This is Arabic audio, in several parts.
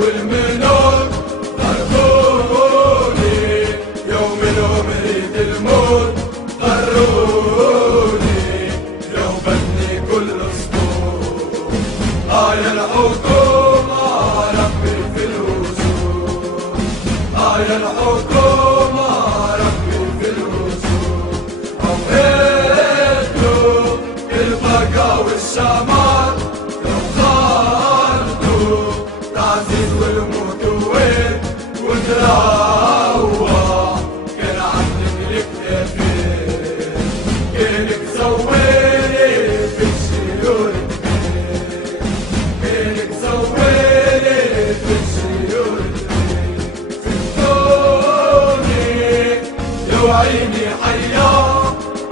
والمنون غرقوني، يوم اليوم ريد الموت غروني، لو بدني كل اسبوع يا الحكومة ربي في الوصول، يا الحكومة ربي في الوصول، أوهدوا البقا والشمال لو خالدوا تعزيز والموت وين ونروح، كان عندك الكتافين كانك زويني في الشيول، كانك زويني في الشيول، فهمتوني يا وعيني حياه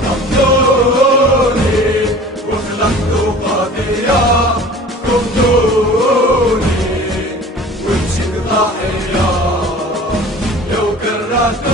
قبلوني وخلقتوا قضيه قبلوني ومشيت ضحيه لو كرهتوني